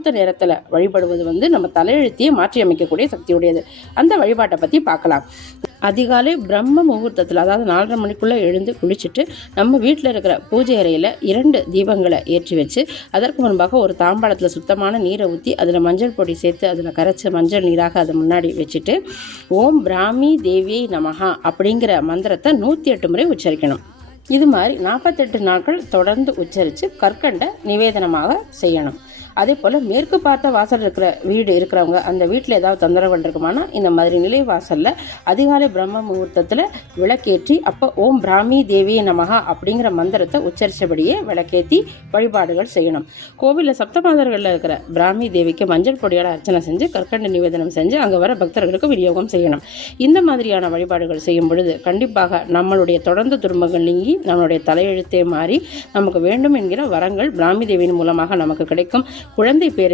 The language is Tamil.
முகூர்த்த நேரத்தில் வழிபடுவது வந்து நம்ம தலையெழுத்தையே மாற்றி அமைக்கக்கூடிய சக்தியுடையது. அந்த வழிபாட்டை பற்றி பார்க்கலாம். அதிகாலை பிரம்ம முகூர்த்தத்தில் அதாவது நாலரை மணிக்குள்ளே எழுந்து குளிச்சுட்டு நம்ம வீட்டில் இருக்கிற பூஜை அறையில் இரண்டு தீபங்களை ஏற்றி வச்சு அதற்கு முன்பாக ஒரு தாம்பாளத்தில் சுத்தமான நீரை ஊற்றி அதில் மஞ்சள் பொடி சேர்த்து அதில் கரைச்ச மஞ்சள் நீராக அதை முன்னாடி வச்சுட்டு ஓம் பிராமி தேவியை நமஹா அப்படிங்கிற மந்திரத்தை நூற்றி எட்டு முறை உச்சரிக்கணும். இது மாதிரி நாற்பத்தெட்டு நாட்கள் தொடர்ந்து உச்சரித்து கற்கண்டை நிவேதனமாக செய்யணும். அதே போல் மேற்கு பார்த்த வாசல் இருக்கிற வீடு இருக்கிறவங்க அந்த வீட்டில் ஏதாவது தொந்தரவுகள் இருக்குமானா இந்த மாதிரி நிலை வாசலில் அதிகாலை பிரம்ம முகூர்த்தத்தில் விளக்கேற்றி அப்போ ஓம் பிராமி தேவியை நமகா அப்படிங்கிற மந்திரத்தை உச்சரித்தபடியே விளக்கேற்றி வழிபாடுகள் செய்யணும். கோவிலில் சப்தமாதர்களில் இருக்கிற பிராமி தேவிக்கு மஞ்சள் பொடியால் அர்ச்சனை செஞ்சு கற்கண்டு நிவேதனம் செஞ்சு அங்கே வர பக்தர்களுக்கு விநியோகம் செய்யணும். இந்த மாதிரியான வழிபாடுகள் செய்யும் பொழுது கண்டிப்பாக நம்மளுடைய தொடர்ந்து துன்பங்கள் நீங்கி நம்மளுடைய தலையெழுத்தே மாறி நமக்கு வேண்டும் என்கிற வரங்கள் பிராமி தேவியின் மூலமாக நமக்கு கிடைக்கும். குழந்தை பேர்